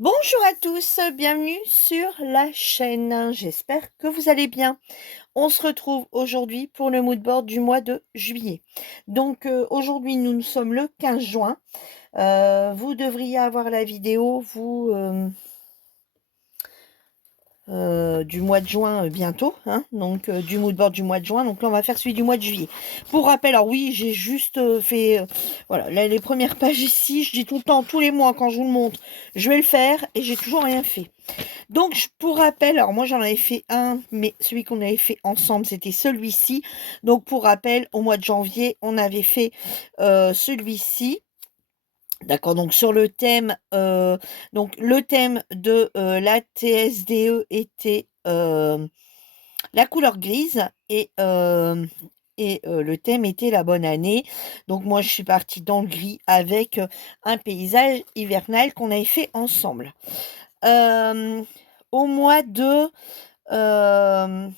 Bonjour à tous, bienvenue sur la chaîne. J'espère que vous allez bien. On se retrouve aujourd'hui pour le mood board du mois de juillet. Donc aujourd'hui nous sommes le 15 juin. Vous devriez avoir la vidéo, vous, du mois de juin bientôt, hein, donc du mood board du mois de juin. Donc là on va faire celui du mois de juillet. Pour rappel, alors oui, j'ai juste fait voilà les premières pages ici. Je dis tout le temps, tous les mois quand je vous le montre, je vais le faire et j'ai toujours rien fait. Donc pour rappel, alors moi j'en avais fait un, mais celui qu'on avait fait ensemble c'était celui-ci. Donc pour rappel, au mois de janvier on avait fait celui-ci. D'accord, donc sur le thème, donc le thème de la TSDE était la couleur grise et le thème était la bonne année. Donc moi je suis partie dans le gris avec un paysage hivernal qu'on avait fait ensemble. Euh, au mois de euh,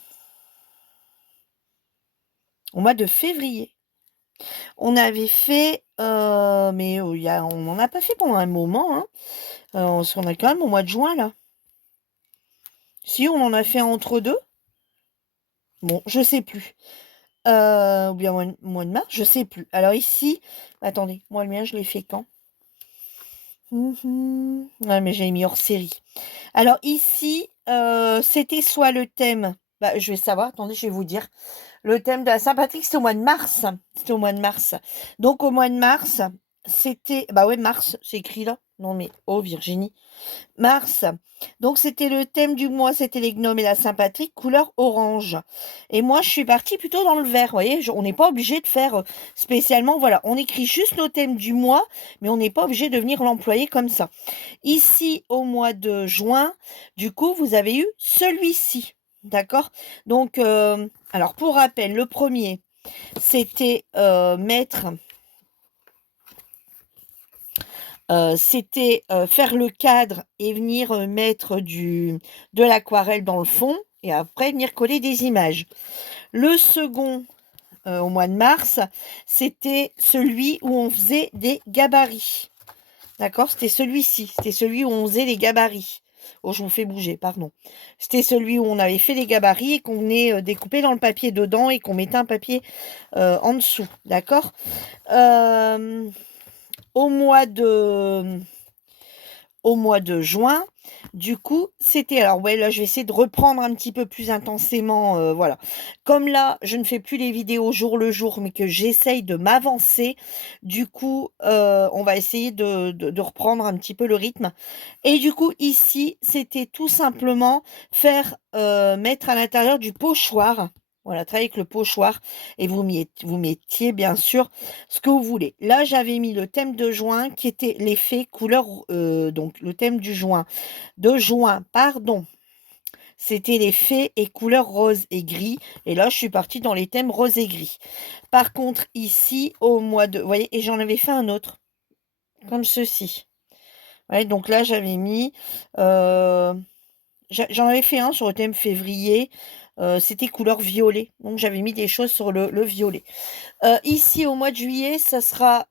au mois de février, on avait fait, mais on n'en a pas fait pendant un moment, hein. On a quand même au mois de juin là. Si, on en a fait entre deux. Bon, je sais plus. Ou bien mois de mars, je sais plus. Alors ici, attendez, moi le mien, je l'ai fait quand? Ouais, mais j'ai mis hors série. Alors ici, c'était soit le thème, bah, je vais savoir, attendez, je vais vous dire. Le thème de la Saint-Patrick, c'était au mois de mars. C'était au mois de mars. Donc au mois de mars, c'était, bah ouais, mars, c'est écrit là. Non mais, oh Virginie. Mars. Donc c'était le thème du mois, c'était les gnomes et la Saint-Patrick, couleur orange. Et moi, je suis partie plutôt dans le vert, vous voyez, on n'est pas obligé de faire spécialement, voilà, on écrit juste nos thèmes du mois, mais on n'est pas obligé de venir l'employer comme ça. Ici, au mois de juin, du coup, vous avez eu celui-ci, d'accord? Donc, alors pour rappel, le premier, c'était mettre... c'était faire le cadre et venir mettre de l'aquarelle dans le fond et après venir coller des images. Le second, au mois de mars, c'était celui où on faisait des gabarits. D'accord? C'était celui-ci. C'était celui où on faisait les gabarits. Oh, je vous fais bouger, pardon. C'était celui où on avait fait les gabarits et qu'on venait découper dans le papier dedans et qu'on mettait un papier en dessous. D'accord? Au mois de juin. Du coup, c'était... Alors, ouais, là, je vais essayer de reprendre un petit peu plus intensément. Voilà. Comme là, je ne fais plus les vidéos jour le jour, mais que j'essaye de m'avancer. Du coup, on va essayer de reprendre un petit peu le rythme. Et du coup, ici, c'était tout simplement faire mettre à l'intérieur du pochoir. Voilà, travailler avec le pochoir et vous mettiez bien sûr ce que vous voulez. Là, j'avais mis le thème de juin qui était l'effet couleur, donc le thème de juin, pardon. C'était les fées et couleurs rose et gris. Et là, je suis partie dans les thèmes rose et gris. Par contre, ici, au mois de... Vous voyez, et j'en avais fait un autre, comme ceci. Ouais, donc là, j'avais mis... j'en avais fait un sur le thème février. C'était couleur violet. Donc, j'avais mis des choses sur le violet. Ici, au mois de juillet, ça sera...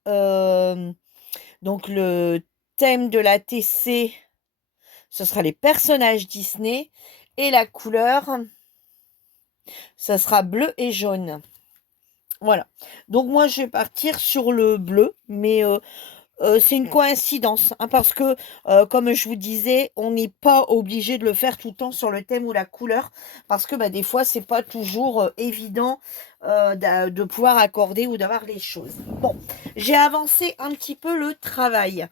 donc, le thème de la TC, ce sera les personnages Disney. Et la couleur, ça sera bleu et jaune. Voilà. Donc moi, je vais partir sur le bleu, mais c'est une coïncidence, hein, parce que, comme je vous disais, on n'est pas obligé de le faire tout le temps sur le thème ou la couleur, parce que bah, des fois, c'est pas toujours évident de pouvoir accorder ou d'avoir les choses. Bon, j'ai avancé un petit peu le travail.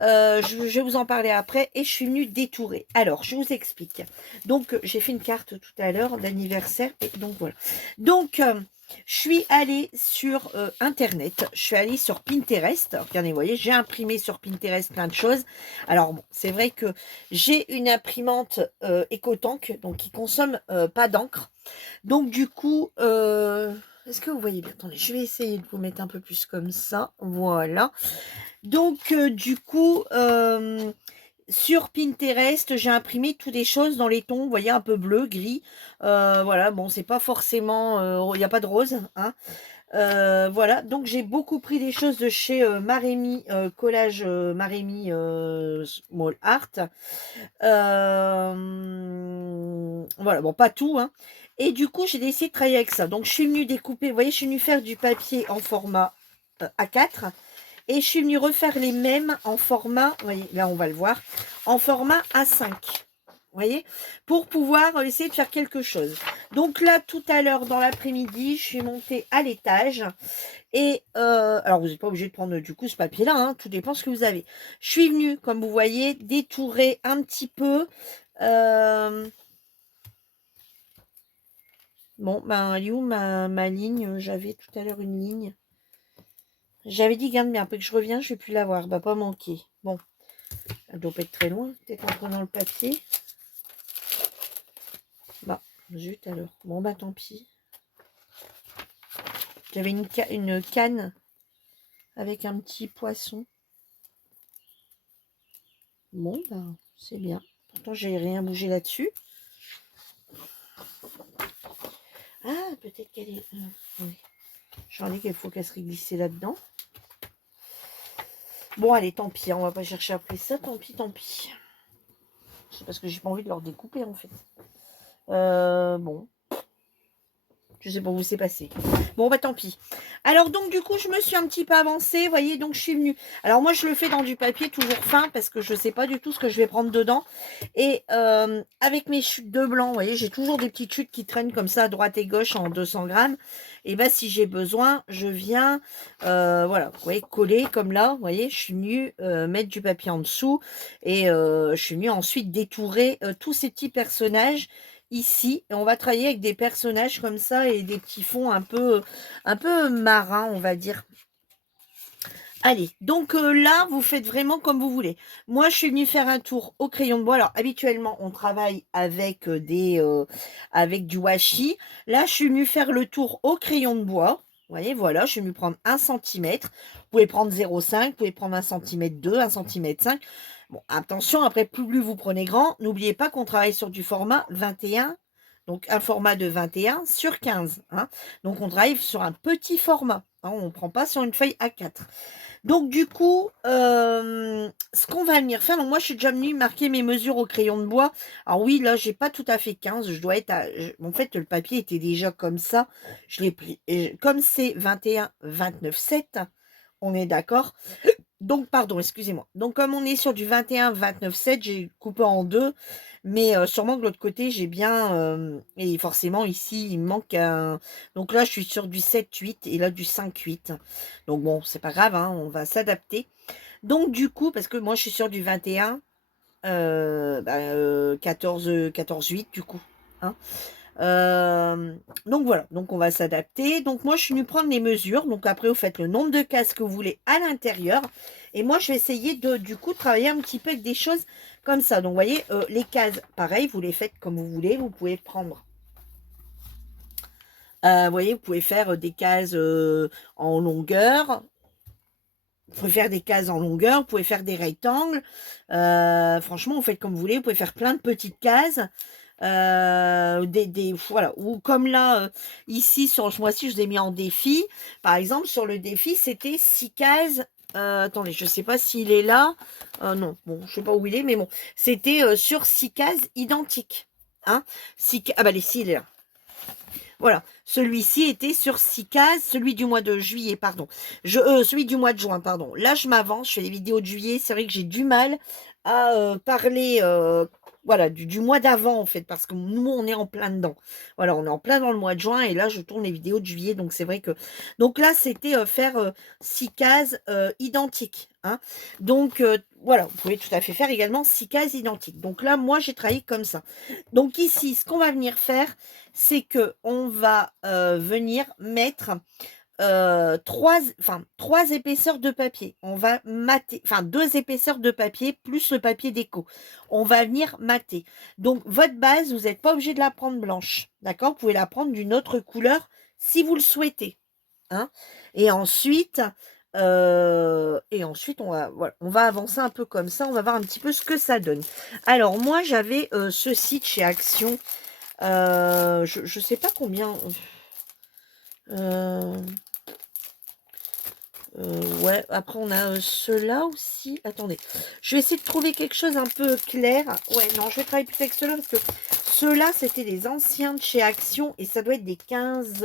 Je vais vous en parler après et je suis venue détourer. Alors, je vous explique. Donc, j'ai fait une carte tout à l'heure d'anniversaire et donc voilà. Donc, je suis allée sur Internet, je suis allée sur Pinterest. Alors, regardez, vous voyez, j'ai imprimé sur Pinterest plein de choses. Alors, bon, c'est vrai que j'ai une imprimante EcoTank, donc qui consomme pas d'encre. Donc, du coup, est-ce que vous voyez bien? Attendez, je vais essayer de vous mettre un peu plus comme ça. Voilà. Donc, du coup, sur Pinterest, j'ai imprimé toutes les choses dans les tons, vous voyez, un peu bleu, gris. Voilà, bon, c'est pas forcément... Il n'y a pas de rose, hein. Voilà, donc j'ai beaucoup pris des choses de chez Marémi, collage Marémi Small Art. Voilà, bon, pas tout, hein. Et du coup, j'ai décidé de travailler avec ça. Donc, je suis venue découper, vous voyez, je suis venue faire du papier en format A4. Et je suis venue refaire les mêmes en format, vous voyez, là, on va le voir, en format A5. Vous voyez, pour pouvoir essayer de faire quelque chose. Donc là, tout à l'heure, dans l'après-midi, je suis montée à l'étage. Et alors, vous n'êtes pas obligé de prendre du coup ce papier-là, hein, tout dépend ce que vous avez. Je suis venue, comme vous voyez, détourer un petit peu. Bon, ben, elle est où ma ligne? J'avais tout à l'heure une ligne. J'avais dit, garde bien, après que je reviens, je vais plus la voir. Bah, pas manquer. Bon, elle doit pas être très loin, peut-être en prenant le papier. Bah, zut alors. Bon, bah, tant pis. J'avais une canne avec un petit poisson. Bon, ben, c'est bien. Pourtant, j'ai rien bougé là-dessus. Ah, peut-être qu'elle est... oui. J'en ai qu'il faut qu'elle se glissée là-dedans. Bon, allez, tant pis. On va pas chercher après ça. Tant pis, tant pis. C'est parce que j'ai pas envie de leur découper, en fait. Bon. Je sais pas où c'est passé. Bon, bah tant pis. Alors, donc, du coup, je me suis un petit peu avancée. Vous voyez, donc, je suis venue. Alors, moi, je le fais dans du papier toujours fin parce que je sais pas du tout ce que je vais prendre dedans. Et avec mes chutes de blanc, vous voyez, j'ai toujours des petites chutes qui traînent comme ça à droite et gauche en 200 grammes. Et bah, si j'ai besoin, je viens, voilà, vous voyez, coller comme là. Vous voyez, je suis venue mettre du papier en dessous. Et je suis venue ensuite détourer tous ces petits personnages ici, et on va travailler avec des personnages comme ça et des petits fonds un peu marins, on va dire. Allez, donc là, vous faites vraiment comme vous voulez. Moi, je suis venue faire un tour au crayon de bois. Alors, habituellement, on travaille avec avec du washi. Là, je suis venue faire le tour au crayon de bois. Vous voyez, voilà, je suis venue prendre 1 cm. Vous pouvez prendre 0,5, vous pouvez prendre 1 cm 2, 1 cm 5. Bon, attention, après, plus vous prenez grand, n'oubliez pas qu'on travaille sur du format 21. Donc, un format de 21 sur 15. Hein. Donc, on travaille sur un petit format. Hein, on ne prend pas sur une feuille A4. Donc, du coup, ce qu'on va venir faire, donc moi, je suis déjà venue marquer mes mesures au crayon de bois. Alors oui, là, j'ai pas tout à fait 15. Je dois être à... En fait, le papier était déjà comme ça. Je l'ai pris. Et comme c'est 21, 29, 7, on est d'accord. Donc, pardon, excusez-moi. Donc, comme on est sur du 21, 29, 7, j'ai coupé en deux. Mais sûrement de l'autre côté, j'ai bien... et forcément, ici, il me manque un... Donc là, je suis sur du 7, 8 et là, du 5, 8. Donc bon, c'est pas grave, hein, on va s'adapter. Donc du coup, parce que moi, je suis sur du 21, 14, 14, 8 du coup. Hein. Donc voilà, donc on va s'adapter. Donc moi, je suis venue prendre les mesures. Donc après, vous faites le nombre de cases que vous voulez à l'intérieur. Et moi, je vais essayer de, du coup, travailler un petit peu avec des choses comme ça. Donc, vous voyez, les cases, pareil, vous les faites comme vous voulez. Vous pouvez prendre, vous voyez, vous pouvez faire des cases en longueur. Vous pouvez faire des cases en longueur, vous pouvez faire des rectangles. Franchement, vous faites comme vous voulez. Vous pouvez faire plein de petites cases. Voilà, ou comme là ici sur ce mois-ci je vous ai mis en défi, par exemple sur le défi c'était 6 cases. Attendez, je sais pas s'il est là. Non, bon, je sais pas où il est, mais bon, c'était sur 6 cases identiques, hein. Ah bah les 6 il est là. Voilà, celui-ci était sur 6 cases, celui du mois de juillet, pardon. Celui du mois de juin, pardon. Là, je m'avance, je fais des vidéos de juillet. C'est vrai que j'ai du mal à parler voilà, du mois d'avant, en fait, parce que nous, on est en plein dedans. Voilà, on est en plein dans le mois de juin, et là, je tourne les vidéos de juillet, donc c'est vrai que... Donc là, c'était faire 6 cases identiques, hein. Donc, voilà, vous pouvez tout à fait faire également 6 cases identiques. Donc là, moi, j'ai travaillé comme ça. Donc ici, ce qu'on va venir faire, c'est que on va venir mettre trois épaisseurs de papier. On va mater, enfin 2 épaisseurs de papier plus le papier déco. On va venir mater. Donc votre base, vous n'êtes pas obligé de la prendre blanche. D'accord? Vous pouvez la prendre d'une autre couleur si vous le souhaitez. Hein? Et ensuite, voilà, on va avancer un peu comme ça. On va voir un petit peu ce que ça donne. Alors, moi, j'avais ce site chez Action. Je sais pas combien. Ouais, après on a ceux-là aussi. Attendez, je vais essayer de trouver quelque chose un peu clair. Ouais, non, je vais travailler plus avec ceux-là parce que ceux-là, c'était les anciens de chez Action et ça doit être des 15.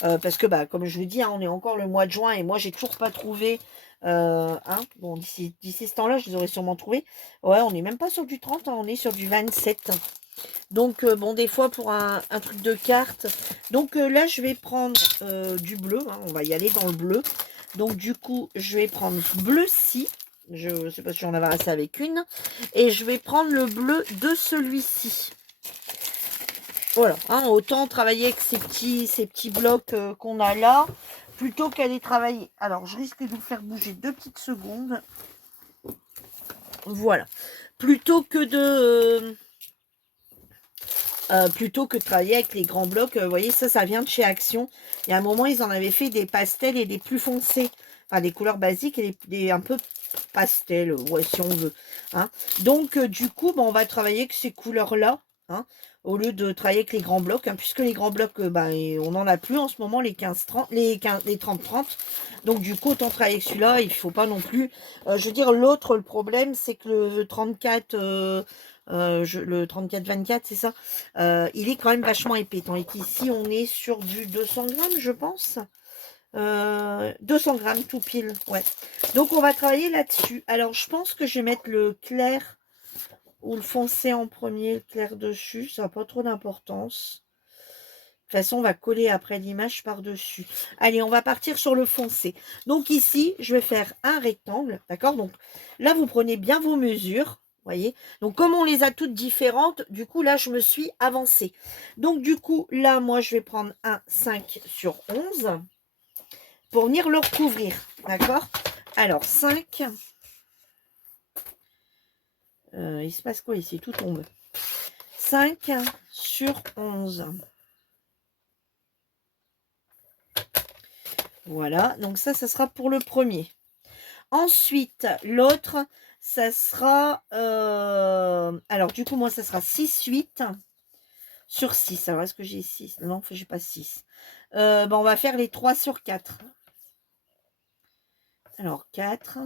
Parce que, bah, comme je vous dis, hein, on est encore le mois de juin et moi, j'ai toujours pas trouvé. Hein, bon, d'ici ce temps-là, je les aurais sûrement trouvés. Ouais, on n'est même pas sur du 30, hein, on est sur du 27. Donc, bon, des fois, pour un truc de carte. Donc, là, je vais prendre du bleu. Hein, on va y aller dans le bleu. Donc, du coup, je vais prendre bleu-ci. Je ne sais pas si j'en avais assez avec une. Et je vais prendre le bleu de celui-ci. Voilà, hein, autant travailler avec ces petits blocs qu'on a là, plutôt qu'aller travailler. Alors, je risque de vous faire bouger 2 petites secondes. Voilà. Plutôt que de travailler avec les grands blocs, vous voyez, ça vient de chez Action. Il y a un moment, ils en avaient fait des pastels et des plus foncés. Enfin, des couleurs basiques et des un peu pastels, ouais, si on veut. Hein. Donc, du coup, on va travailler avec ces couleurs-là. Hein, au lieu de travailler avec les grands blocs, hein, puisque les grands blocs, on n'en a plus en ce moment, les 15-30, les 30-30. Donc, du coup, autant travailler avec celui-là, il ne faut pas non plus. Je veux dire, l'autre, le problème, c'est que le 34. Le 34-24, c'est ça. Il est quand même vachement épais. Tandis qu'ici, on est sur du 200 grammes, je pense. 200 grammes tout pile. Ouais. Donc, on va travailler là-dessus. Alors, je pense que je vais mettre le clair ou le foncé en premier, le clair dessus. Ça n'a pas trop d'importance. De toute façon, on va coller après l'image par-dessus. Allez, on va partir sur le foncé. Donc ici, je vais faire un rectangle, d'accord? Donc là, vous prenez bien vos mesures, voyez? Donc comme on les a toutes différentes, du coup, là, je me suis avancée. Donc du coup, là, moi, je vais prendre un 5/11 pour venir le recouvrir, d'accord? Alors, 5. Il se passe quoi ici? Tout tombe. 5/11. Voilà, donc ça sera pour le premier. Ensuite, l'autre, ça sera... alors, du coup, moi, ça sera 6/8 sur 6. Alors, est-ce que j'ai 6? Non, j'ai pas 6. On va faire les 3/4. Alors, 4.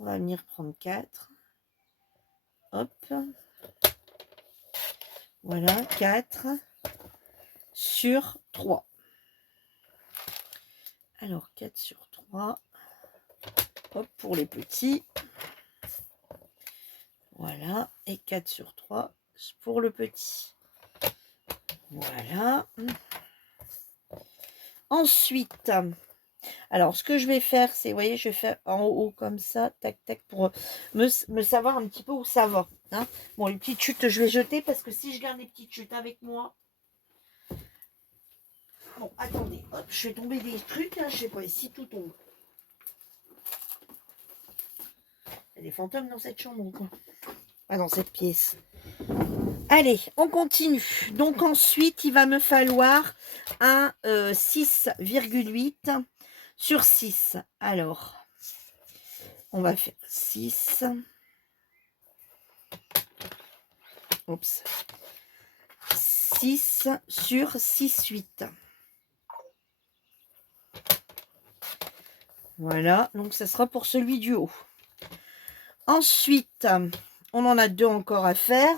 On va venir prendre 4. Hop. Voilà, 4/3. Alors, 4/3. Hop, pour les petits. Voilà, et 4/3 pour le petit. Voilà. Ensuite, alors ce que je vais faire, c'est, vous voyez, je vais faire en haut comme ça, tac, tac, pour me savoir un petit peu où ça va. Hein. Bon, les petites chutes, je vais jeter parce que si je garde les petites chutes avec moi... Bon, attendez, hop, je vais tomber des trucs, hein, je sais pas, ici tout tombe. Il y a des fantômes dans cette chambre ou quoi? Ah, dans cette pièce. Allez, on continue. Donc ensuite, il va me falloir un 6,8 sur 6. Alors, on va faire 6. Oups. 6 sur 6,8. Voilà, donc ça sera pour celui du haut. Ensuite, on en a 2 encore à faire.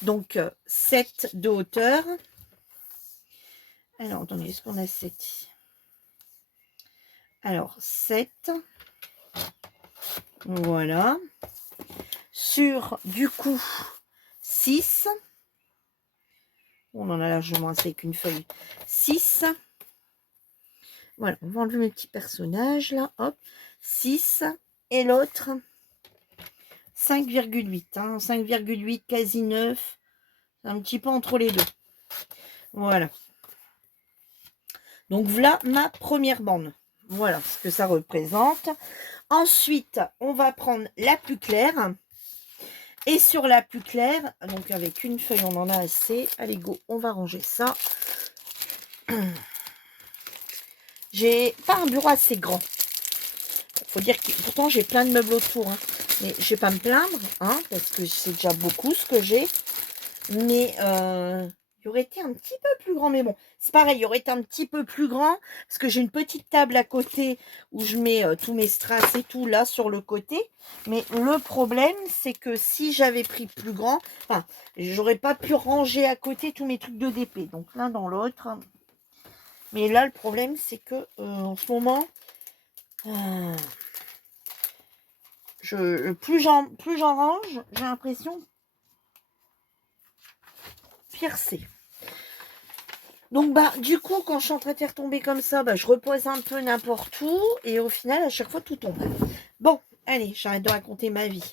Donc, 7 de hauteur. Alors, attendez, est-ce qu'on a 7? Alors, 7. Voilà. Sur, du coup, 6. On en a largement assez avec une feuille. 6. Voilà, on va enlever mes petits personnages, là. Hop. 6. Et l'autre, 5,8. Hein, 5,8, quasi 9. Un petit peu entre les deux. Voilà. Donc, voilà ma première bande. Voilà ce que ça représente. Ensuite, on va prendre la plus claire. Et sur la plus claire, donc avec une feuille, on en a assez. Allez, go, on va ranger ça. J'ai pas un bureau assez grand. Faut dire que pourtant, j'ai plein de meubles autour. Hein. Mais je vais pas me plaindre, hein, parce que c'est déjà beaucoup ce que j'ai. Mais il aurait été un petit peu plus grand, mais bon, c'est pareil, il aurait été un petit peu plus grand, parce que j'ai une petite table à côté où je mets tous mes strass et tout là sur le côté, mais le problème, c'est que si j'avais pris plus grand, enfin, j'aurais pas pu ranger à côté tous mes trucs de DP, donc l'un dans l'autre. Mais là, le problème, c'est que en ce moment, plus j'en range, j'ai l'impression pire c'est. Donc bah du coup quand je suis en train de faire tomber comme ça, bah, je repose un peu n'importe où et au final à chaque fois tout tombe. Bon, allez, j'arrête de raconter ma vie.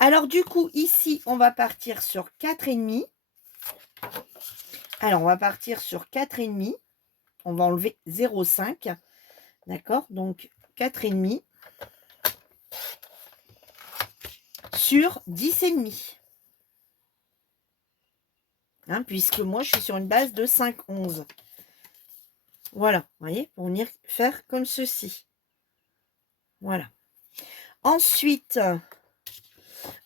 Alors du coup ici on va partir sur 4,5. Alors on va partir sur 4,5. On va enlever 0,5. D'accord, donc 4,5 sur 10,5. Hein, puisque moi je suis sur une base de 5,11. Voilà, vous voyez, pour venir faire comme ceci. Voilà. Ensuite,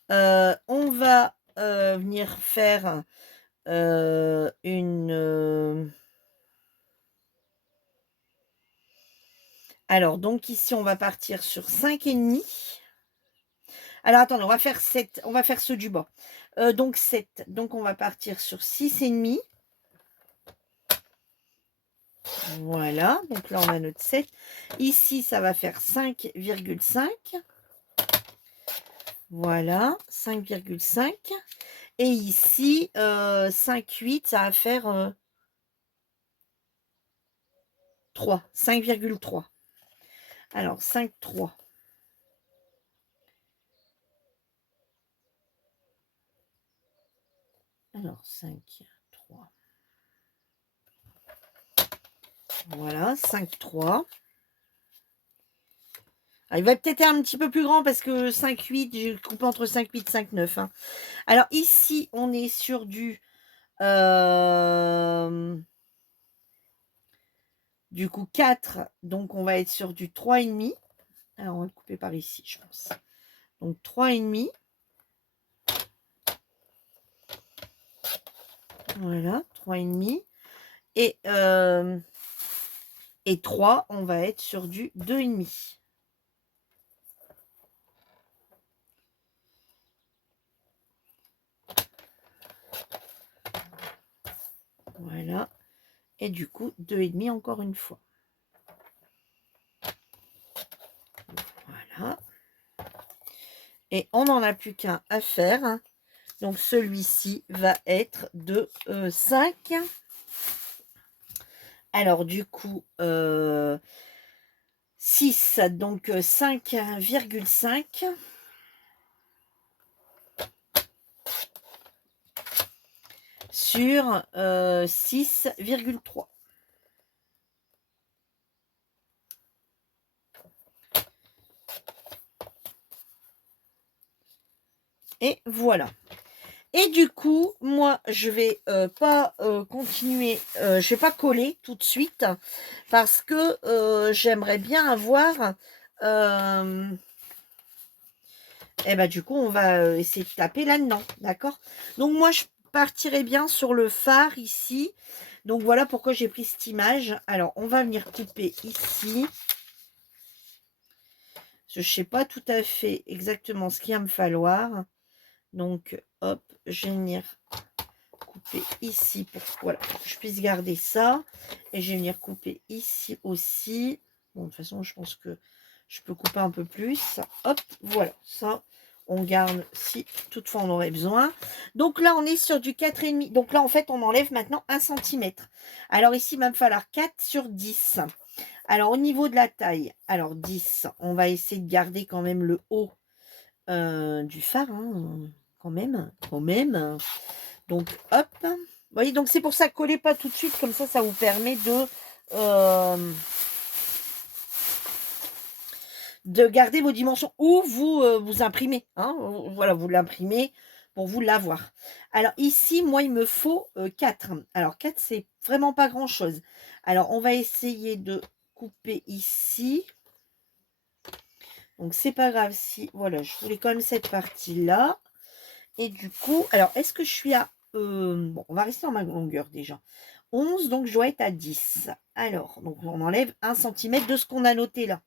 on va venir faire une... Alors, donc ici, on va partir sur 5,5. Alors, attendez, on va faire 7. On va faire ceux du bas. Donc, 7. Donc, on va partir sur 6,5. Voilà. Donc là, on a notre 7. Ici, ça va faire 5,5. Voilà, 5,5. Et ici, 5,8, ça va faire 3, 5,3. Alors, 5,3. Alors, 5,3. Voilà, 5,3. Ah, il va peut-être être un petit peu plus grand parce que 5,8, j'ai coupé entre 5,8 et 5,9. Hein. Alors, ici, on est sur du coup 4. Donc, on va être sur du 3,5. Alors, on va le couper par ici, je pense. Donc, 3,5. Voilà, 3,5. Et 3, on va être sur du 2,5. Voilà. Et du coup, 2,5 encore une fois. Voilà. Et on n'en a plus qu'un à faire. Donc, celui-ci va être de 5. Alors, du coup, 6, donc 5,5. Sur 6,3. Et voilà. Et du coup, moi, je vais pas continuer, je vais pas coller tout de suite parce que j'aimerais bien avoir... et ben du coup, on va essayer de taper là-dedans, d'accord? Donc moi, je partirai bien sur le phare ici. Donc voilà pourquoi j'ai pris cette image. Alors, on va venir couper ici. Je ne sais pas tout à fait exactement ce qu'il va me falloir. Donc, hop, je vais venir couper ici pour voilà, que je puisse garder ça. Et je vais venir couper ici aussi. Bon, de toute façon, je pense que je peux couper un peu plus. Hop, voilà, ça, on garde si toutefois on aurait besoin. Donc là, on est sur du 4,5. Donc là, en fait, on enlève maintenant 1 cm. Alors ici, il va me falloir 4 sur 10. Alors, au niveau de la taille, alors 10, on va essayer de garder quand même le haut du phare, hein, quand même. Donc, hop. Vous voyez, donc c'est pour ça, collez pas tout de suite, comme ça vous permet de garder vos dimensions ou vous imprimez. Hein, voilà, vous l'imprimez pour vous l'avoir. Alors ici, moi, il me faut 4. Alors 4, c'est vraiment pas grand-chose. Alors, on va essayer de couper ici. Donc, c'est pas grave si... Voilà, je voulais quand même cette partie-là. Et du coup, alors, est-ce que je suis à bon, on va rester en ma longueur déjà. 11, donc je dois être à 10. Alors, donc on enlève 1 cm de ce qu'on a noté là.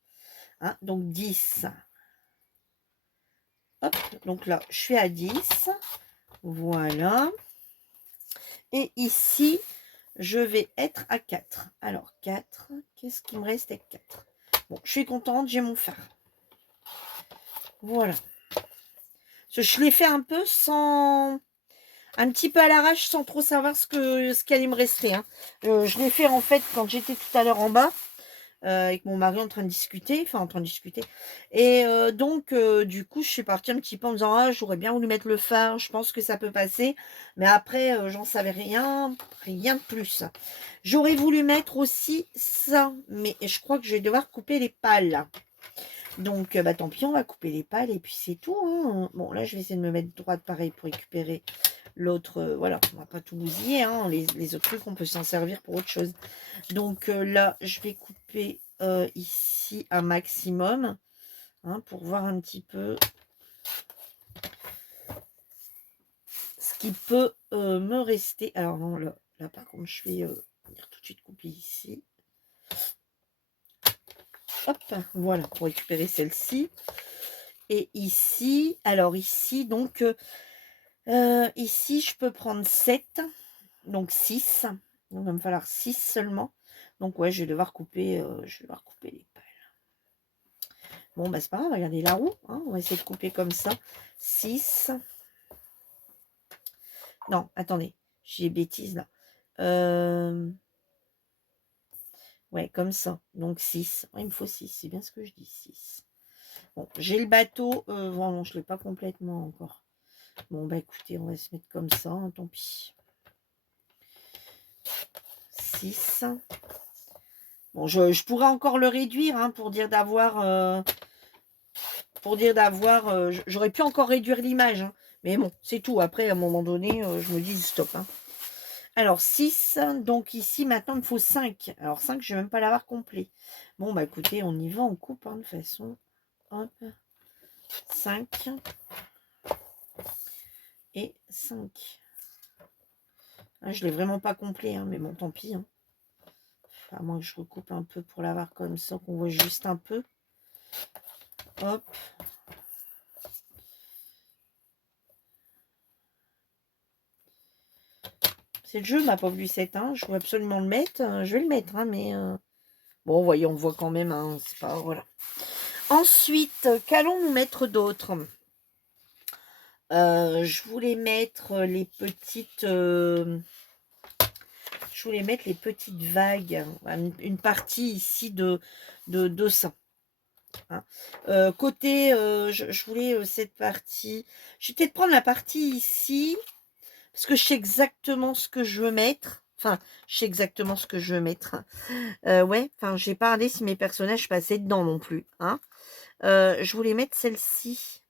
Hein, donc 10. Hop, donc là, je suis à 10. Voilà. Et ici, je vais être à 4. Alors, 4, qu'est-ce qui me reste avec 4? Bon, je suis contente, j'ai mon phare. Voilà. Je l'ai fait un peu sans... Un petit peu à l'arrache, sans trop savoir ce qu'il allait me rester. Hein. Je l'ai fait en fait quand j'étais tout à l'heure en bas. Avec mon mari en train de discuter, enfin en train de discuter. Et donc, du coup, je suis partie un petit peu en me disant, ah, j'aurais bien voulu mettre le phare, je pense que ça peut passer. Mais après, j'en savais rien, rien de plus. J'aurais voulu mettre aussi ça, mais je crois que je vais devoir couper les pales. Donc, bah tant pis, on va couper les pales et puis c'est tout. Hein. Bon, là, je vais essayer de me mettre droite pareil pour récupérer l'autre. Voilà, on va pas tout bousiller. Hein. Les autres trucs, on peut s'en servir pour autre chose. Donc là, je vais couper ici un maximum hein, pour voir un petit peu ce qui peut me rester. Alors non, là par contre, je vais venir tout de suite couper ici. Hop, voilà, pour récupérer celle-ci. Et ici, alors ici, donc, ici, je peux prendre 7, donc 6. Donc, il va me falloir 6 seulement. Donc, ouais, je vais devoir couper les pales. Bon, bah, c'est pas grave, regardez la roue. Hein, on va essayer de couper comme ça. 6. Non, attendez, j'ai des bêtises là. Ouais, comme ça. Donc 6. Ouais, il me faut 6, c'est bien ce que je dis, 6. Bon, j'ai le bateau. Bon, je ne l'ai pas complètement encore. Bon, bah écoutez, on va se mettre comme ça, hein, tant pis. 6. Bon, je pourrais encore le réduire hein, pour dire d'avoir... j'aurais pu encore réduire l'image. Hein, mais bon, c'est tout. Après, à un moment donné, je me dis stop. Hein. Alors, 6. Donc ici, maintenant, il me faut 5. Alors, 5, je ne vais même pas l'avoir complet. Bon, bah écoutez, on y va, on coupe hein, de façon... Hop. 5. Et 5. Ah, je ne l'ai vraiment pas complet, hein, mais bon, tant pis. Hein. À moins que je recoupe un peu pour l'avoir comme ça, qu'on voit juste un peu. Hop. C'est le jeu, ma pauvre Lucette. Hein. Je veux absolument le mettre. Je vais le mettre, hein, mais... Bon, voyons, on voit quand même. Hein, c'est pas... Voilà. Ensuite, qu'allons-nous mettre d'autre? Je voulais mettre les petites... Je voulais mettre les petites vagues. Une partie ici de ça. Hein. Côté, je voulais cette partie. Je vais peut-être prendre la partie ici. Parce que je sais exactement ce que je veux mettre. Enfin, je sais exactement ce que je veux mettre. Ouais, enfin, j'ai pas regardé si mes personnages passaient dedans non plus. Hein. Je voulais mettre celle-ci.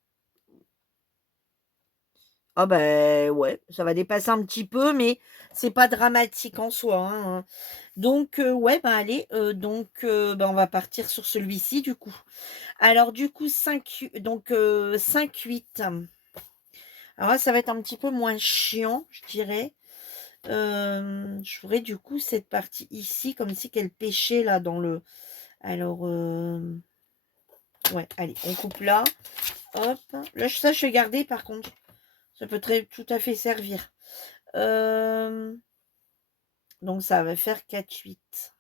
Ah ben ouais, ça va dépasser un petit peu, mais c'est pas dramatique en soi. Hein. Donc, ouais, ben allez, donc ben, on va partir sur celui-ci du coup. Alors du coup, 5, donc 5, 8. Alors là, ça va être un petit peu moins chiant, je dirais. Je ferais du coup cette partie ici, comme si qu'elle pêchait là dans le... Alors, ouais, allez, on coupe là. Hop. Là, ça, je vais garder par contre. Ça peut tout à fait servir. Donc, ça va faire 4, 8.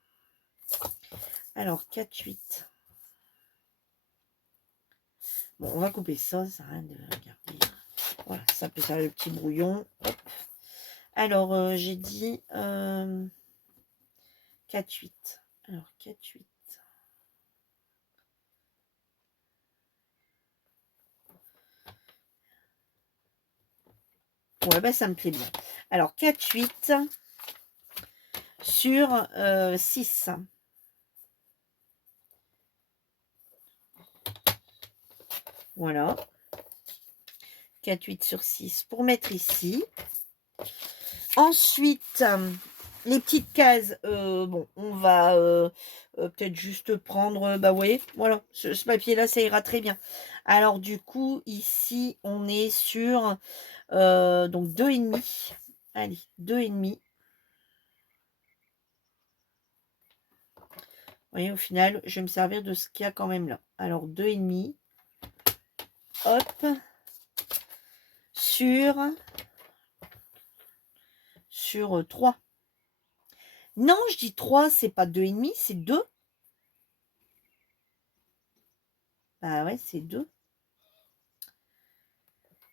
Alors, 4, 8. Bon, on va couper ça. Ça sert à rien de regarder. Voilà, ça peut faire le petit brouillon. Hop. Alors, j'ai dit 4, 8. Alors, 4, 8. Ouais, bah ça me plaît bien. Alors, 4, 8 sur 6. Voilà. 4, 8 sur 6 pour mettre ici. Ensuite, les petites cases, bon, on va peut-être juste prendre, bah vous voyez, voilà, ce papier-là, ça ira très bien. Alors du coup, ici, on est sur donc 2,5. Allez, 2,5. Vous voyez, au final, je vais me servir de ce qu'il y a quand même là. Alors, 2,5. Hop. Sur 3. Non, je dis 3, c'est pas 2,5, c'est 2. Ah ouais, c'est 2.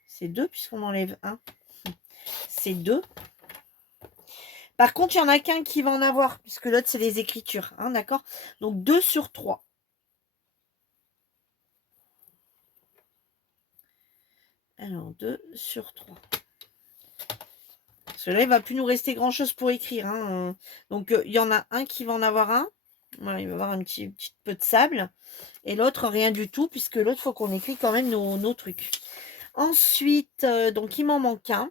C'est 2 puisqu'on enlève 1. C'est 2. Par contre, il y en a qu'un qui va en avoir, puisque l'autre, c'est les écritures. Hein, d'accord? Donc, 2 sur 3. Alors, 2 sur 3. Parce que là, il ne va plus nous rester grand-chose pour écrire. Hein. Donc, il y en a un qui va en avoir un. Voilà, il va avoir un petit peu de sable. Et l'autre, rien du tout, puisque l'autre, il faut qu'on écrit quand même nos trucs. Ensuite, donc, il m'en manque un.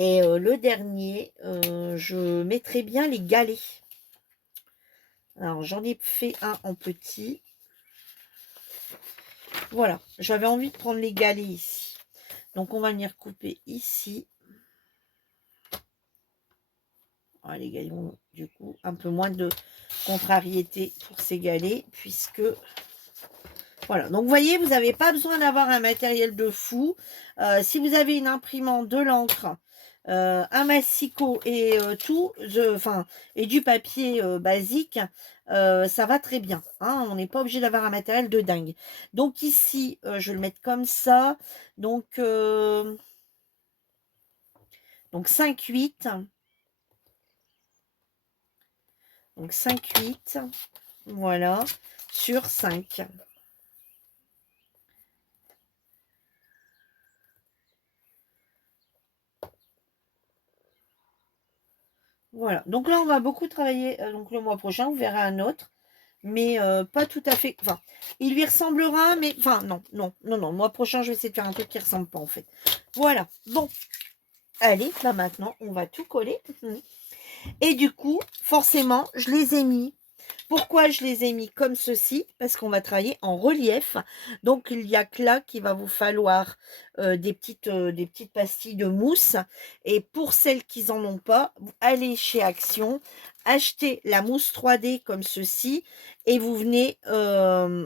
Et le dernier, je mettrai bien les galets. Alors, j'en ai fait un en petit. Voilà, j'avais envie de prendre les galets ici. Donc, on va venir couper ici. Voilà, les galets ont du coup un peu moins de contrariété pour ces galets, puisque... Voilà, donc vous voyez, vous n'avez pas besoin d'avoir un matériel de fou. Si vous avez une imprimante, de l'encre, un massicot et tout, et du papier basique, ça va très bien. Hein, on n'est pas obligé d'avoir un matériel de dingue. Donc ici, je vais le mettre comme ça. Donc 5,8. Donc 5,8. Voilà, sur 5. Voilà, donc là on va beaucoup travailler, donc le mois prochain, vous verrez un autre, mais pas tout à fait, enfin, il lui ressemblera, mais, enfin, non, le mois prochain, je vais essayer de faire un truc qui ressemble pas, en fait. Voilà, bon, allez, bah maintenant, on va tout coller, et du coup, forcément, je les ai mis. Pourquoi je les ai mis comme ceci? Parce qu'on va travailler en relief. Donc, il y a que là qu'il va vous falloir des petites pastilles de mousse. Et pour celles qui n'en ont pas, vous allez chez Action, achetez la mousse 3D comme ceci. Et vous venez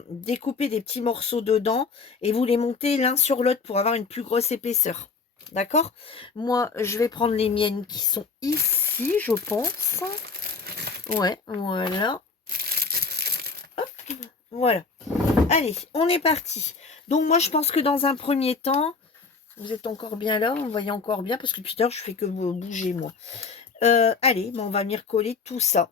découper des petits morceaux dedans. Et vous les montez l'un sur l'autre pour avoir une plus grosse épaisseur. D'accord? Moi, je vais prendre les miennes qui sont ici, je pense. Ouais, voilà. Voilà. Allez, on est parti. Donc moi, je pense que dans un premier temps, vous êtes encore bien là, vous voyez encore bien, parce que depuis tout à l'heure, je fais que bouger, moi. Allez, on va venir coller tout ça.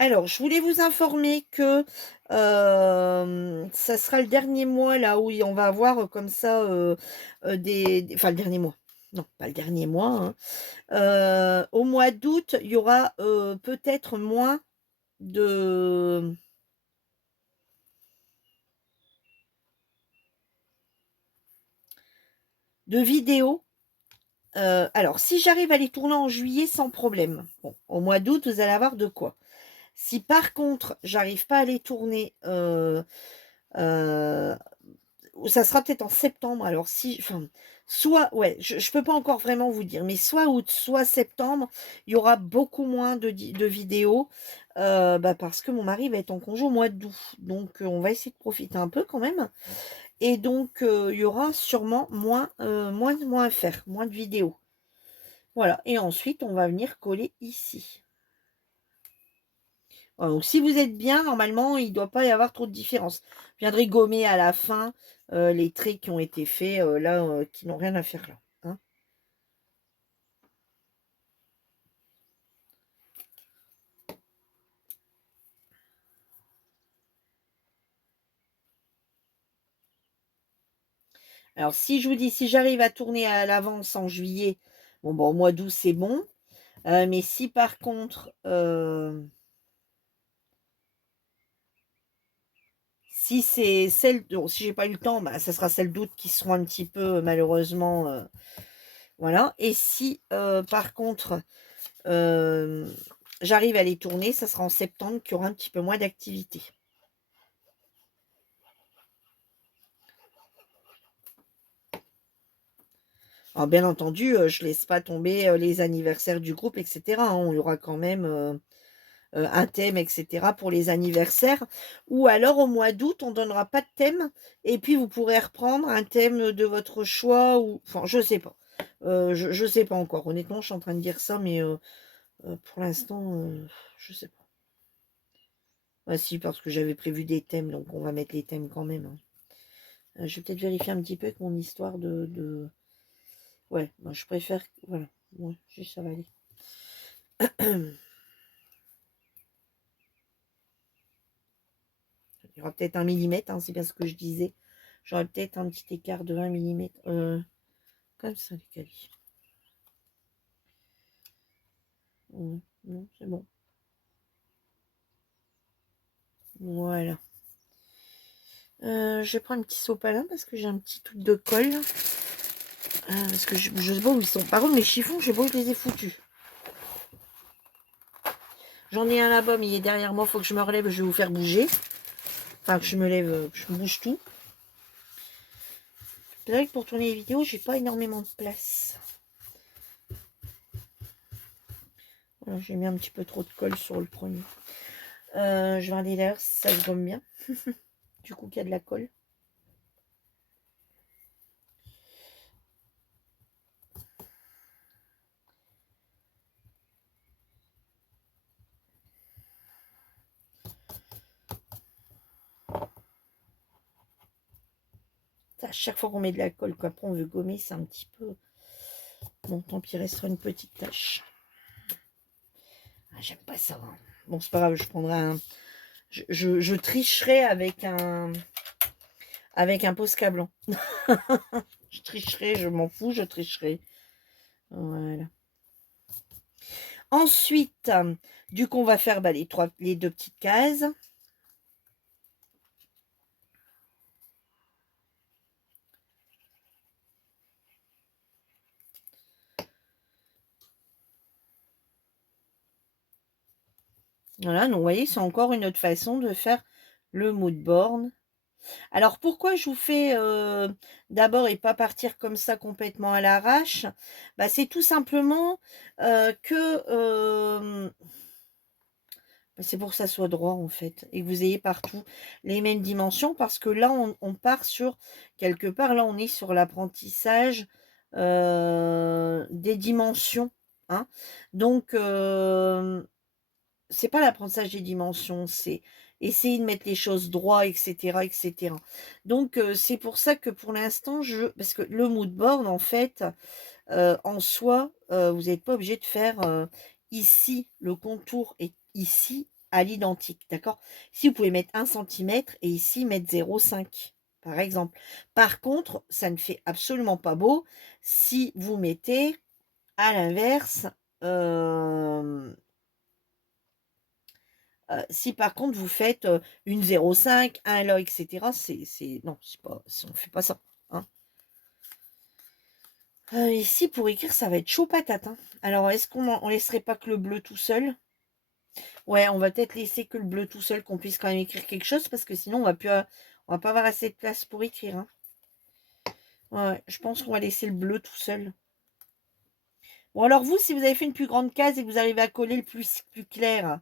Alors, je voulais vous informer que ça sera le dernier mois, là, où on va avoir comme ça enfin, le dernier mois. Non, pas le dernier mois. Hein. Au mois d'août, il y aura peut-être moins de vidéos. Alors, si j'arrive à les tourner en juillet, sans problème. Bon, au mois d'août, vous allez avoir de quoi. Si par contre, j'arrive pas à les tourner, ça sera peut-être en septembre. Alors, soit, ouais, je peux pas encore vraiment vous dire, mais soit août, soit septembre, il y aura beaucoup moins de vidéos, parce que mon mari va être en congé au mois d'août. Donc, on va essayer de profiter un peu quand même. Et donc, il y aura sûrement moins à faire, moins de vidéos. Voilà, et ensuite, on va venir coller ici. Voilà, donc, si vous êtes bien, normalement, il ne doit pas y avoir trop de différence. Je viendrai gommer à la fin les traits qui ont été faits, là, qui n'ont rien à faire là. Hein. Alors, si je vous dis, si j'arrive à tourner à l'avance en juillet, bon, au mois d'août, c'est bon. Mais si par contre... si c'est celle, si j'ai pas eu le temps, ça sera celle d'août qui seront un petit peu malheureusement, voilà. Et si par contre j'arrive à les tourner, ça sera en septembre qu'il y aura un petit peu moins d'activité. Alors bien entendu, je laisse pas tomber les anniversaires du groupe, etc. hein. On y aura quand même un thème, etc. pour les anniversaires. Ou alors au mois d'août, on donnera pas de thème et puis vous pourrez reprendre un thème de votre choix ou enfin je sais pas. Je sais pas encore. Honnêtement, je suis en train de dire ça, mais pour l'instant, je sais pas. Ah si, parce que j'avais prévu des thèmes, donc on va mettre les thèmes quand même. hein. Je vais peut-être vérifier un petit peu avec mon histoire de... Ouais, moi je préfère... Voilà, ouais, juste ça va aller. Il y aura peut-être 1 mm, hein, c'est bien ce que je disais. J'aurai peut-être un petit écart de 1 mm. Comme ça, les calis. Non, c'est bon. Voilà. Je vais prendre un petit sopalin parce que j'ai un petit truc de colle. Parce que je sais pas où ils sont. Par contre, mes chiffons, je sais pas où je les ai foutus. J'en ai un là-bas, mais il est derrière moi. Faut que je me relève, je vais vous faire bouger. Enfin, que je me lève, que je bouge tout. C'est vrai que pour tourner les vidéos, j'ai pas énormément de place. Voilà, j'ai mis un petit peu trop de colle sur le premier. Je vais aller d'ailleurs si ça se gomme bien. Du coup, qu'il y a de la colle. À chaque fois qu'on met de la colle, qu'après on veut gommer, c'est un petit peu... Bon, tant pis, il restera une petite tache. Ah, j'aime pas ça. hein. Bon, c'est pas grave, je prendrai un... Je tricherai avec un... Avec un Posca blanc. Je tricherai, je m'en fous, je tricherai. Voilà. Ensuite, du coup, on va faire bah, les deux petites cases. Voilà, donc vous voyez, c'est encore une autre façon de faire le mood board. Alors pourquoi je vous fais d'abord et pas partir comme ça complètement à l'arrache? Bah, c'est tout simplement que c'est pour que ça soit droit en fait et que vous ayez partout les mêmes dimensions parce que là on part sur quelque part là on est sur l'apprentissage des dimensions. Hein. Donc c'est pas l'apprentissage des dimensions, c'est essayer de mettre les choses droit, etc., etc. Donc, c'est pour ça que pour l'instant, parce que le mood board, en fait, en soi, vous n'êtes pas obligé de faire ici le contour et ici à l'identique, d'accord? Si vous pouvez mettre 1 cm et ici mettre 0,5, par exemple. Par contre, ça ne fait absolument pas beau si vous mettez à l'inverse. Si par contre vous faites une 0,5, un là, etc., non, c'est pas, on fait pas ça. Hein. Ici, pour écrire, ça va être chaud patate. Hein. Alors, est-ce qu'on laisserait pas que le bleu tout seul? Ouais, on va peut-être laisser que le bleu tout seul, qu'on puisse quand même écrire quelque chose, parce que sinon, on va pas avoir assez de place pour écrire. Hein. Ouais, je pense qu'on va laisser le bleu tout seul. Bon, alors vous, si vous avez fait une plus grande case et que vous arrivez à coller le plus clair,